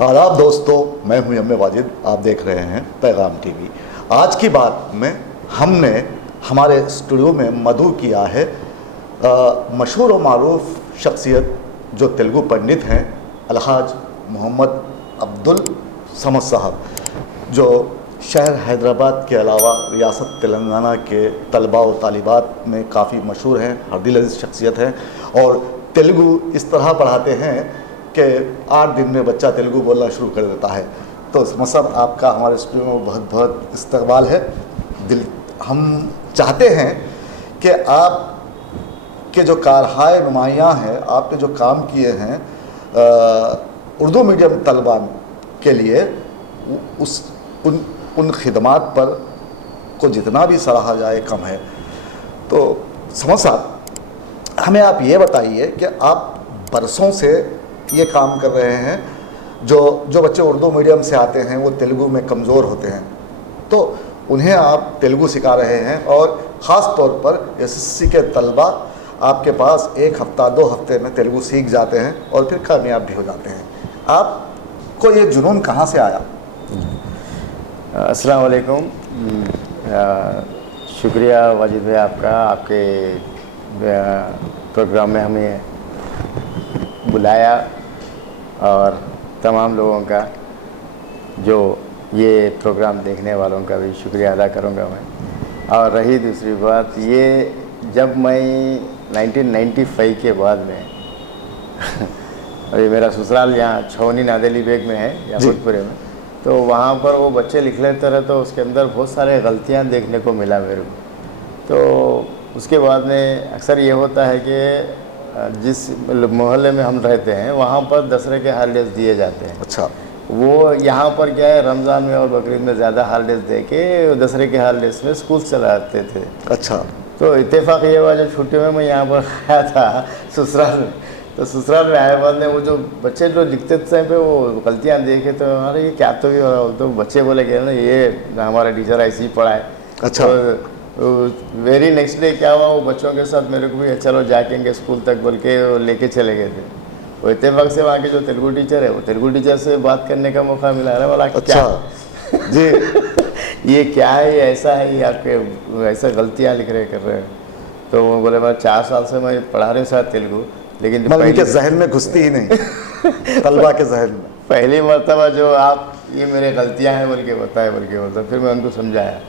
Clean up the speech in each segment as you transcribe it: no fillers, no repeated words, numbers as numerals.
आदाब दोस्तों, मैं हूं एम ए वाजिद। आप देख रहे हैं पैगाम टीवी। आज की बात में हमने हमारे स्टूडियो में मधु किया है मशहूर और मारूफ शख्सियत जो तेलुगु पंडित हैं, अलहाज मोहम्मद अब्दुल समद साहब, जो शहर हैदराबाद के अलावा रियासत तेलंगाना के तलबा और तालिबात में काफ़ी मशहूर हैं, हरदिल अजीज़ शख्सियत हैं और तेलुगु इस तरह पढ़ाते हैं कि 8 दिन में बच्चा तेलुगु बोलना शुरू कर देता है। तो समद साहब, आपका हमारे स्टूडियो में बहुत बहुत इस्तकबाल है। हम चाहते हैं कि आप के जो कारहाय नुमायाँ हैं, आपने जो काम किए हैं उर्दू मीडियम तलबा के लिए, उन खिदमात पर को जितना भी सराहा जाए कम है। तो समद साहब, हमें आप ये बताइए कि आप बरसों से ये काम कर रहे हैं। जो बच्चे उर्दू मीडियम से आते हैं वो तेलुगु में कमज़ोर होते हैं, तो उन्हें आप तेलुगु सिखा रहे हैं और ख़ास तौर पर एसएससी के तलबा आपके पास 1 हफ्ता 2 हफ्ते में तेलुगु सीख जाते हैं और फिर कामयाब भी हो जाते हैं। आपको ये जुनून कहाँ से आया? अस्सलाम वालेकुम। शुक्रिया वाजिद भाई आपका, आपके प्रोग्राम में हमें बुलाया और तमाम लोगों का, जो ये प्रोग्राम देखने वालों का भी शुक्रिया अदा करूँगा मैं। और रही दूसरी बात, ये जब मैं 1995 के बाद में अभी मेरा ससुराल यहाँ छौनी नादेली बेग में है, या भूतपुरे में, तो वहाँ पर वो बच्चे लिख लेते रहे तो उसके अंदर बहुत सारे गलतियाँ देखने को मिला मेरे को। तो उसके बाद में अक्सर ये होता है कि जिस मोहल्ले में हम रहते हैं वहाँ पर दशहरे के हॉलीडेज़ दिए जाते हैं। अच्छा। वो यहाँ पर क्या है, रमज़ान में और बकरीद में ज़्यादा हॉलीडेज़ दे के दशहरे के हॉलीडेज़ में स्कूल चलाते थे। अच्छा। तो इत्तेफाक ये हुआ, जब छुट्टी में मैं यहाँ पर आया था ससुराल में, तो ससुराल में आए बाद में वो जो बच्चे जो लिखते थे पे वो गलतियाँ देखे तो अरे ये क्या तो भी हो रहा हो, तो बच्चे बोले कि ना ये हमारा टीचर ऐसे ही पढ़ाए। अच्छा। तो वेरी नेक्स्ट डे क्या हुआ, वो बच्चों के साथ मेरे को भी चलो जाकेंगे स्कूल तक बोल के लेके चले गए थे। वो इत्तेफाक से वहाँ के जो तेलुगु टीचर है, वो तेलुगु टीचर से बात करने का मौका मिला। रहा बोला क्या जी ये क्या है, ये ऐसा है, ये आपके ऐसा गलतियाँ लिख रहे कर रहे हैं। तो वो बोले मैं 4 साल से मैं पढ़ा रहे साथ तेलुगु, लेकिन के जहन में घुसती ही नहीं तलबा के जहन में। पहली मरतबा जो आप ये मेरे गलतियाँ हैं बोल के बताए बोल के बोलता, फिर मैं उनको समझाया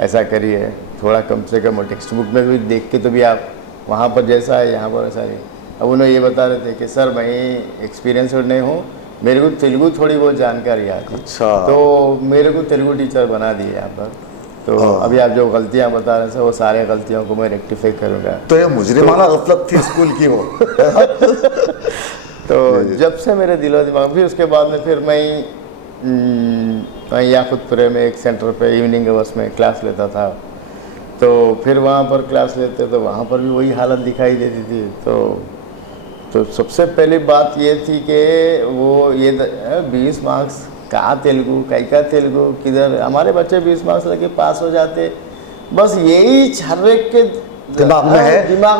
ऐसा करिए, थोड़ा कम से कम टेक्स्ट बुक में भी देख के तो भी आप वहाँ पर जैसा है यहाँ पर ऐसा नहीं। अब उन्हें ये बता रहे थे कि सर मैं एक्सपीरियंसड नहीं हूँ, मेरे को तेलुगु थोड़ी बहुत जानकारी आती। अच्छा। तो मेरे को तेलुगु टीचर बना दिए यहाँ पर। तो अभी आप जो गलतियाँ बता रहे थे वो सारे गलतियों को मैं रेक्टिफाई करूँगा। तो ये मुजरिमाना गफलत थी स्कूल की वो तो जब से मेरे दिलो दिमाग, फिर उसके बाद में फिर मैं याकुतपुरे में एक सेंटर पे इवनिंग आवर्स में क्लास लेता था। तो फिर वहाँ पर क्लास लेते तो वहाँ पर भी वही हालत दिखाई देती थी। तो सबसे पहली बात ये थी कि वो ये 20 मार्क्स कहाँ तेलुगु, का तेलुगु किधर, हमारे बच्चे 20 मार्क्स लेके पास हो जाते, बस यही हर एक के दिमाग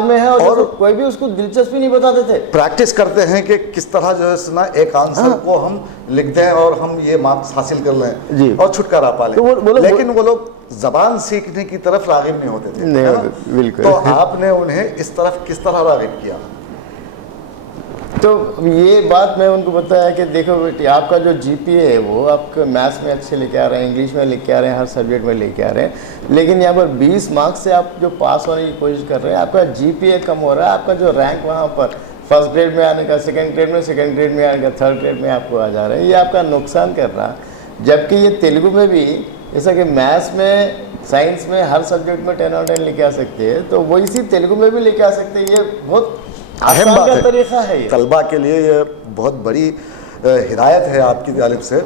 में है और कोई भी उसको दिलचस्पी नहीं बताते थे। प्रैक्टिस करते हैं कि किस तरह जो है ना एक आंसर को हम लिख दें और हम ये मार्क्स हासिल कर लें जी, और छुटकारा पा लें। तो लेकिन वो लोग जबान सीखने की तरफ रागिब नहीं होते थे। नहीं, बिल्कुल। तो आपने उन्हें इस तरफ किस तरह रागिब किया? तो ये बात मैं उनको बताया कि देखो बेटी, आपका जो जीपीए है वो आपके मैथ्स में अच्छे लेके आ रहे हैं, इंग्लिश में लेके आ रहे हैं, हर सब्जेक्ट में लेके आ रहे हैं, लेकिन यहाँ पर 20 मार्क्स से आप जो पास होने की कोशिश कर रहे हैं, आपका जीपीए कम हो रहा है, आपका जो रैंक वहाँ पर फर्स्ट ग्रेड में आने का, सेकंड ग्रेड में आने का, थर्ड ग्रेड में आपको आ जा रहा है, ये आपका नुकसान कर रहा है। जबकि ये तेलुगु में भी जैसा कि मैथ्स में, साइंस में हर सब्जेक्ट में 10 out of 10 लेके आ सकते हैं, तो वो इसी तेलुगु में भी लेके आ सकते हैं। ये बहुत अहम बात है, तरीका है तलबा के लिए ये बहुत बड़ी हिदायत है आपकी जानिब से।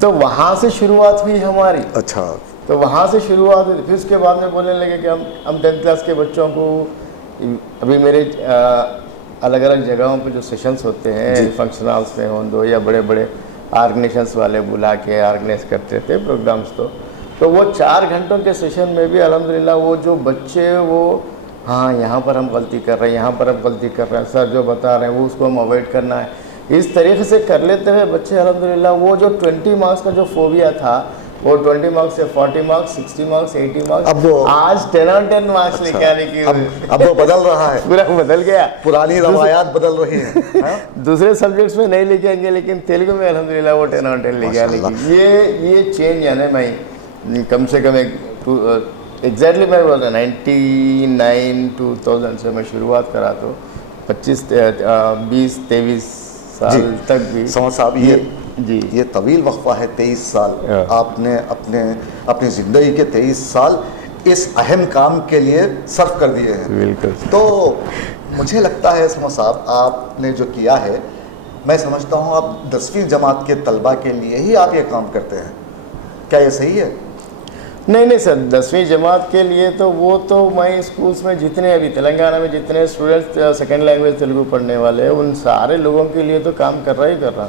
तो वहाँ से शुरुआत हुई हमारी। अच्छा। तो वहाँ से शुरुआत हुई, फिर उसके बाद में बोलने लगे कि हम 10th क्लास के बच्चों को, अभी मेरे अलग अलग जगहों पे जो सेशंस होते हैं, फंक्शन हॉल्स में हों दो या बड़े बड़े ऑर्गेनाइजेशंस वाले बुला के ऑर्गेनाइज करते थे प्रोग्राम्स। तो वो 4 घंटों के सेशन में भी अल्हम्दुलिल्लाह वो जो बच्चे वो हाँ यहाँ पर हम गलती कर रहे हैं, यहाँ पर हम गलती कर रहे हैं, सर जो बता रहे हैं वो उसको हम अवॉइड करना है, इस तरीके से कर लेते हुए बच्चे अल्हम्दुलिल्लाह वो जो 20 मार्क्स का जो फोबिया था वो 20 मार्क्स से 40 मार्क्स, 60 मार्क्स, 80 मार्क्स, अब वो आज 10 on 10 मार्क्स लेके आने की अब वो बदल रहा है, पूरा बदल गया। पुरानी रवायात बदल रही हैं। हाँ? दूसरे सब्जेक्ट्स में नहीं लेके आएंगे लेकिन तेलुगु में अल्हम्दुलिल्लाह वो 10 on 10 लेके आने की ये चेंज यानी मैं कम से कम एग्जैक्टली मैं बोल रहा 99-2000 से मैं शुरुआत करा तो 20-23 साल तक भी समझ साहब ये तवील वक्फा है 23 साल। आपने अपनी ज़िंदगी के 23 साल इस अहम काम के लिए सर्व कर दिए हैं। बिल्कुल। तो मुझे लगता है समझ साहब आपने जो किया है, मैं समझता हूँ आप 10वीं जमात के तलबा के लिए ही आप ये काम करते हैं, क्या ये सही है? नहीं सर, 10वीं जमात के लिए तो वो तो मैं स्कूल्स में जितने अभी तेलंगाना में जितने स्टूडेंट्स सेकेंड लैंग्वेज तेलुगु पढ़ने वाले हैं उन सारे लोगों के लिए तो काम कर रहा।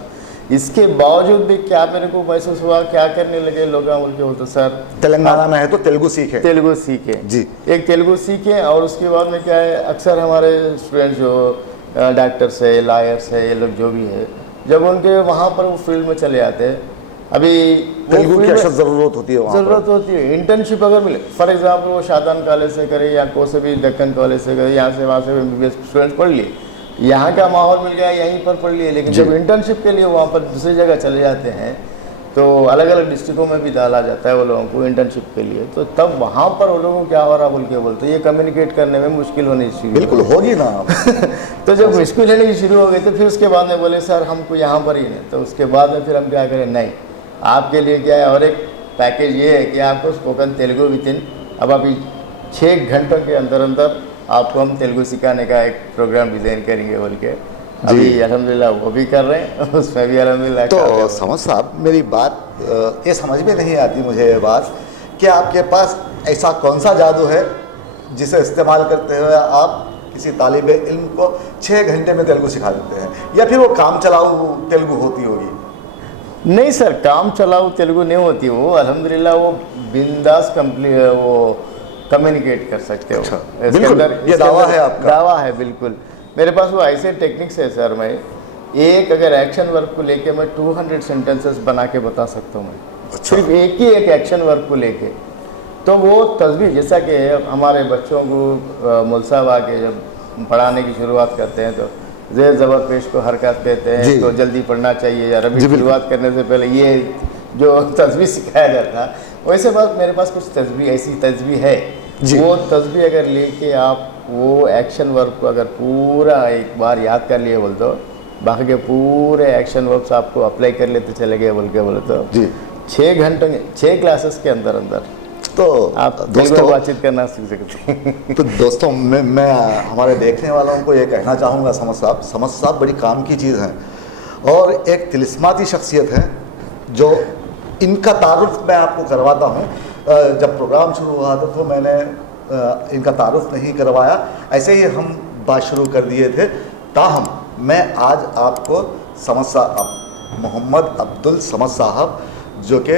इसके बावजूद भी क्या मेरे को महसूस हुआ, क्या करने लगे लोग बोल के बोलते सर तेलंगाना में है तो तेलुगु सीखे जी, एक तेलुगु सीखे। और उसके बाद में क्या है, अक्सर हमारे स्टूडेंट्स जो डॉक्टर्स है, लॉयर्स है, ये लोग जो भी है, जब उनके वहाँ पर वो फील्ड में चले जाते हैं, अभी तेलुगु की अक्सर ज़रूरत होती है। इंटर्नशिप अगर मिले, फॉर एग्जांपल वो शादान कॉलेज से करे या को से भी दक्कन कॉलेज से करे, यहाँ से वहाँ से MBBS स्टूडेंट्स पढ़ लिए, यहाँ का माहौल मिल गया यहीं पर पढ़ लिए, लेकिन जब इंटर्नशिप के लिए वहाँ पर दूसरी जगह चले जाते हैं तो अलग अलग डिस्ट्रिक्टों में भी डाला जाता है वो लोगों को इंटर्नशिप के लिए, तो तब वहाँ पर वो लोगों को क्या हो रहा बोल के बोलते ये कम्युनिकेट करने में मुश्किल होनी शुरू बिल्कुल होगी ना। तो जब मुश्किल होने की शुरू हो गई तो फिर उसके बाद में बोले सर हमको यहाँ पर ही नहीं, तो उसके बाद में फिर हम क्या करें, नहीं आपके लिए क्या है, और एक पैकेज ये है कि आपको स्पोकन तेलुगु विथिन अब अभी 6 घंटों के अंदर अंदर आपको हम तेलुगु सिखाने का एक प्रोग्राम डिज़ाइन करेंगे बोल के अभी अल्हम्दुलिल्लाह वो भी कर रहे हैं, उसमें भी अल्हम्दुलिल्लाह। तो समझ साहब मेरी बात ये समझ में नहीं आती मुझे ये बात कि आपके पास ऐसा कौन सा जादू है जिसे इस्तेमाल करते हुए आप किसी तालिब इल्म को 6 घंटे में तेलुगु सिखा देते हैं, या फिर वो काम चलाऊ तेलुगु होती होगी? नहीं सर, काम चलाऊ तेलुगु नहीं होती, वो अल्हम्दुलिल्लाह वो बिंदास वो कम्युनिकेट कर सकते हो। अच्छा, ये दावा है आपका? दावा है बिल्कुल। मेरे पास वो ऐसे टेक्निक्स है सर, मैं एक अगर एक्शन वर्क को लेके मैं 200 सेंटेंसेस बना के बता सकता हूँ मैं। अच्छा। सिर्फ एक ही एक एक्शन वर्क को लेके, तो वो तस्वीर जैसा कि हमारे बच्चों को मौलसाब आके जब पढ़ाने की शुरुआत करते हैं तो ज़ेर ज़बर पेश को हरकत कहते हैं, तो जल्दी पढ़ना चाहिए, अरबी शुरुआत करने से पहले ये जो तस्वीर सिखाया जाता है, वैसे बात मेरे पास कुछ तस्वीर ऐसी तस्वीर है, वो तस्वीर अगर लेके आप वो एक्शन वर्क को अगर पूरा एक बार याद कर लिए बोल तो बाकी के पूरे एक्शन वर्क्स आपको अप्लाई कर लेते चले गए बोल के बोले तो जी 6 घंटों 6 क्लासेस के अंदर अंदर तो आप दोस्तों बातचीत करना सीख सकते हैं। तो दोस्तों मैं हमारे देखने वालों को ये कहना चाहूँगा, समझ साहब बड़ी काम की चीज़ है और एक तिलिस्माती शख्सियत है जो इनका तारुफ मैं आपको करवाता हूँ। जब प्रोग्राम शुरू हुआ था तो मैंने इनका तारुफ नहीं करवाया, ऐसे ही हम बात शुरू कर दिए थे। ताहम मैं आज आपको समझ साहब मोहम्मद अब्दुल समद साहब जो कि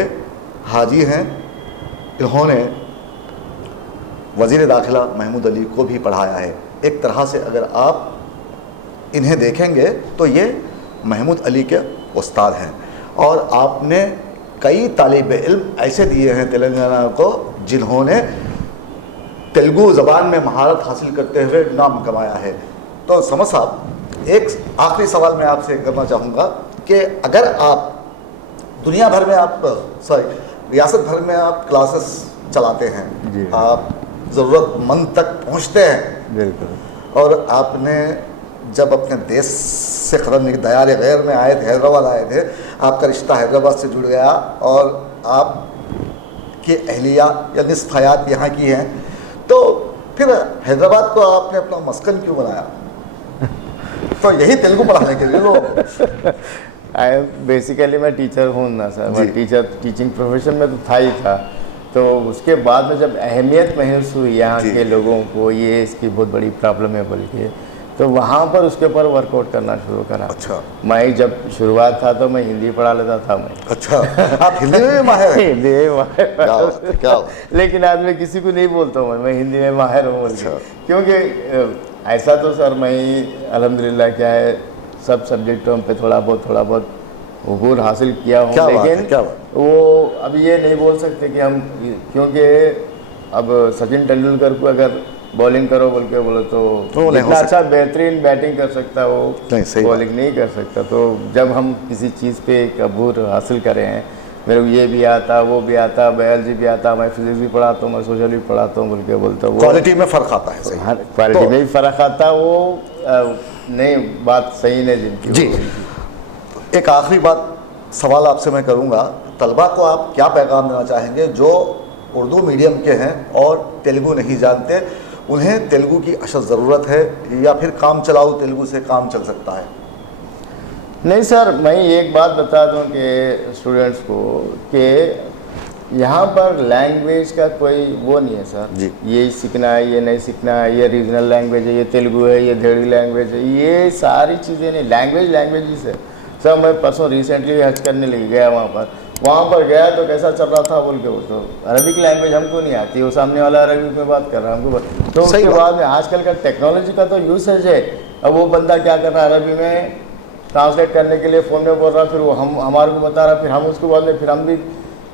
हाजी हैं, इन्होंने वज़ीर दाखिला महमूद अली को भी पढ़ाया है। एक तरह से अगर आप इन्हें देखेंगे तो ये महमूद अली के उस्ताद हैं और आपने कई तालिब इल्म ऐसे दिए हैं तेलंगाना को जिन्होंने तेलुगु ज़बान में महारत हासिल करते हुए नाम कमाया है। तो समझ साहब एक आखिरी सवाल मैं आपसे करना चाहूँगा कि अगर आप दुनिया भर में आप रियासत भर में आप क्लासेस चलाते हैं, आप ज़रूरतमंद तक पहुँचते हैं, बिल्कुल, और आपने जब अपने देश से कदम दयार गैर में आए थे, हैदराबाद आए थे, आपका रिश्ता हैदराबाद से जुड़ गया और आपकी अहलिया या निस्फ हयात यहाँ की हैं, तो फिर हैदराबाद को आपने अपना मस्कन क्यों बनाया? तो यही तेलुगु पढ़ाने के लिए लोग बेसिकली मैं टीचर हूँ ना सर, मैं टीचिंग प्रोफेशन में तो था ही था। तो उसके बाद में जब अहमियत महसूस हुई यहाँ के लोगों को, ये इसकी बहुत बड़ी प्रॉब्लम है बोल के, तो वहाँ पर उसके ऊपर वर्कआउट करना शुरू करा। अच्छा। मैं जब शुरुआत था तो मैं हिंदी पढ़ा लेता था मैं। अच्छा, आप हिंदी में भी माहिर हैं? हिंदी में माहिर, क्या लेकिन आज मैं किसी को नहीं बोलता हूँ मैं हिंदी में माहिर हूँ। अच्छा। क्योंकि ऐसा तो सर मैं अल्हम्दुलिल्लाह क्या है सब सब्जेक्टों पे थोड़ा बहुत अबूर हासिल किया हूँ। क्या बात है, लेकिन क्या बात। वो अब ये नहीं बोल सकते कि हम, क्योंकि अब सचिन तेंदुलकर को अगर बॉलिंग करो बोल के बोलो तो नहीं हो जितना सकता। अच्छा बेहतरीन बैटिंग कर सकता वो नहीं, सही बॉलिंग नहीं कर सकता। तो जब हम किसी चीज़ पे एक अबूर हासिल करें हैं, मेरे को ये भी आता, वो भी आता, बायोलॉजी भी आता, मैं फिजिक्स भी पढ़ाता हूँ, मैं सोशल भी पढ़ाता हूँ बोल के बोलता हूँ। क्वालिटी में फ़र्क आता है, सही। हर क्वालिटी तो- में भी फ़र्क आता, वो नहीं, बात सही नहीं जिनकी जी, एक आखिरी बात सवाल आपसे मैं करूंगा, तलबा को आप क्या पैगाम देना चाहेंगे जो उर्दू मीडियम के हैं और तेलुगु नहीं जानते, उन्हें तेलुगु की अशद ज़रूरत है या फिर काम चलाओ तेलुगु से काम चल सकता है? नहीं सर, मैं एक बात बता दूं कि स्टूडेंट्स को कि यहाँ पर लैंग्वेज का कोई वो नहीं है सर। जी। ये सीखना है, ये नहीं सीखना है, ये रीजनल लैंग्वेज है, ये तेलुगु है, ये धेड़ी लैंग्वेज है, ये सारी चीज़ें नहीं। लैंग्वेज ही है सर। मैं परसों रिसेंटली हज करने लग गया वहाँ पर गया तो कैसा चल रहा था बोल के, वो तो अरबिक लैंग्वेज हमको नहीं आती, वो सामने वाला अरबिक में बात कर रहा है हमको तो उसके बाद में आजकल का टेक्नोलॉजी का तो यूसेज है। अब वो बंदा क्या कर रहा है, अरबी में ट्रांसलेट करने के लिए फ़ोन में बोल रहा, फिर वो हम हमारे को बता रहा, फिर हम उसको बोल रहे, फिर हम भी,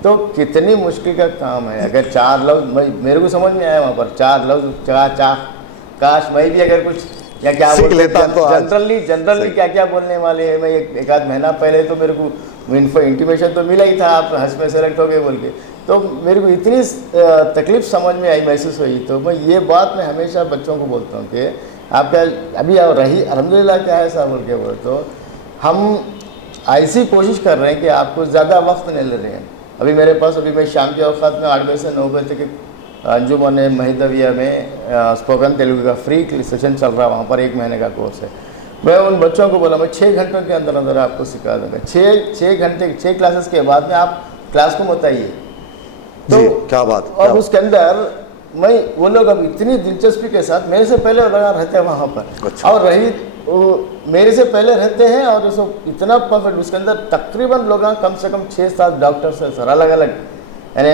तो कितनी मुश्किल का काम है। अगर 4 लफ्ज़ मेरे को समझ में आया वहाँ पर, 4 लफ्ज़ काश मैं भी अगर कुछ या क्या सीख लेता तो आज। जनरली क्या क्या बोलने वाले हैं। मैं एक आध महीना पहले तो मेरे को इंटीमेशन तो मिला ही था, आप हज में सेलेक्ट हो गए बोल के, तो मेरे को इतनी तकलीफ़ समझ में आई, महसूस हुई। तो मैं ये बात मैं हमेशा बच्चों को बोलता हूँ कि आपका अभी रही अल्हम्दुलिल्लाह क्या है साहब बोल के बोल, तो हम ऐसी कोशिश कर रहे हैं कि आपको ज़्यादा वक्त नहीं ले रहे हैं। अभी मेरे पास मैं शाम के औकात में 8 बजे से 9 बजे तक अंजुमन महिदविया में स्पोकन तेलुगु का फ्री सेशन चल रहा है, वहाँ पर 1 महीने का कोर्स है। मैं उन बच्चों को बोला मैं 6 घंटों के अंदर अंदर आपको सिखा दूँगा। 6 घंटे 6 क्लासेस के बाद में आप क्लास को मत आइए। जी, क्या बात। और उसके अंदर मैं वो लोग अब इतनी दिलचस्पी के साथ मेरे से पहले लगा रहते हैं वहाँ पर। अच्छा। और मेरे से पहले रहते हैं और उसको इतना परफेक्ट, उसके अंदर तकरीबन लोग कम से कम 6-7 डॉक्टर्स हैं सर, अलग अलग, यानी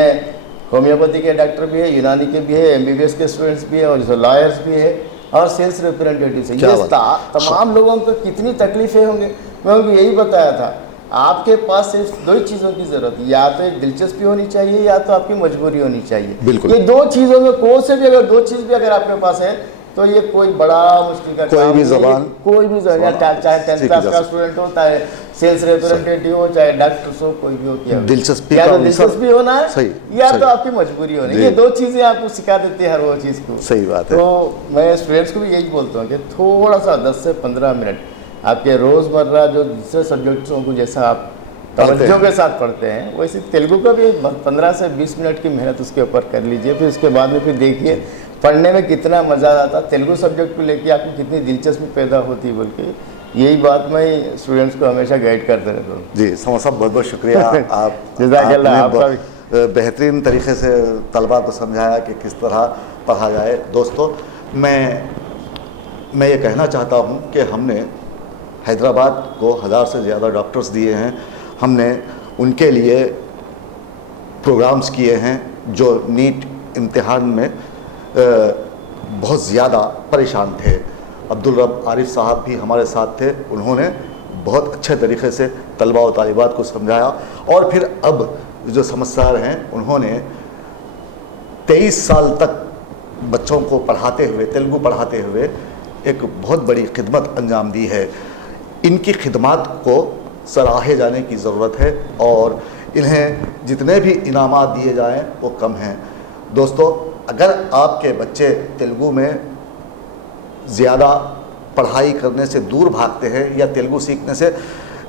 होम्योपैथी के डॉक्टर भी है, यूनानी के भी है, MBBS के स्टूडेंट्स भी है, और जो लॉयर्स भी है, और सेल्स रिप्रेजेंटेटिव्स है। ये तमाम लोगों को कितनी तकलीफें होंगी। मैं उनको यही बताया था, आपके पास सिर्फ 2 चीज़ों की ज़रूरत है, या तो एक दिलचस्पी होनी चाहिए या तो आपकी मजबूरी होनी चाहिए। बिल्कुल। ये 2 चीज़ों में कोई से भी अगर 2 चीज़ भी अगर आपके पास है तो ये कोई बड़ा मुश्किल का कोई काम भी नहीं है। ज़बान, कोई भी ज़बान, चाहे 10th क्लास का स्टूडेंट हो, चाहे सेल्स रिप्रेजेंटेटिव हो, चाहे डॉक्टर्स हो, कोई भी हो, क्या दिलचस्पी या का तो दिलचस्पी होना है, सही, या सही। तो आपकी मजबूरी होनी है। ये 2 चीज़ें आपको सिखा देती है हर वो चीज़ को। सही बात है। तो मैं स्टूडेंट्स को भी यही बोलता हूँ कि थोड़ा सा 10 से 15 मिनट आपके रोज़मर्रा जो दूसरे सब्जेक्ट्सों को जैसा आप तवज्जो के साथ पढ़ते हैं, वैसे तेलुगु का भी 15 से 20 मिनट की मेहनत उसके ऊपर कर लीजिए। फिर उसके बाद में फिर देखिए पढ़ने में कितना मज़ा आता, तेलुगु सब्जेक्ट को लेके आपको कितनी दिलचस्पी पैदा होती बोल के, यही बात मैं स्टूडेंट्स को हमेशा गाइड करते रहता हूँ। जी समो साहब, बहुत बहुत शुक्रिया। जज़ाकल्लाह, आपका आपने बेहतरीन तरीके से तलबा को समझाया कि किस तरह पढ़ा जाए। दोस्तों, मैं ये कहना चाहता हूँ कि हमने हैदराबाद को 1000 से ज़्यादा डॉक्टर्स दिए हैं। हमने उनके लिए प्रोग्राम्स किए हैं जो नीट इम्तिहान में बहुत ज़्यादा परेशान थे। अब्दुल रब आरिफ साहब भी हमारे साथ थे, उन्होंने बहुत अच्छे तरीके से तलबा और तालिबात को समझाया। और फिर अब जो समझदार हैं, उन्होंने 23 साल तक बच्चों को पढ़ाते हुए, तेलुगु पढ़ाते हुए एक बहुत बड़ी खिदमत अंजाम दी है। इनकी खिदमत को सराहे जाने की ज़रूरत है और इन्हें जितने भी इनामात दिए जाएं वो कम हैं। दोस्तों, अगर आपके बच्चे तेलुगु में ज़्यादा पढ़ाई करने से दूर भागते हैं या तेलुगु सीखने से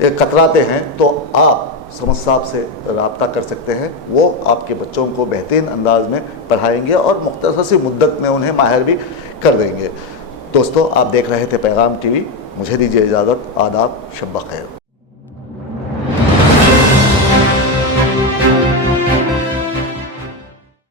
कतराते हैं तो आप समझ साहब से रब्ता कर सकते हैं। वो आपके बच्चों को बेहतरीन अंदाज में पढ़ाएंगे और मुख्तसर सी मुद्दत में उन्हें माहिर भी कर देंगे। दोस्तों, आप देख रहे थे पैगाम TV। मुझे दीजिए इजाज़त। आदाब, शब बख़ैर।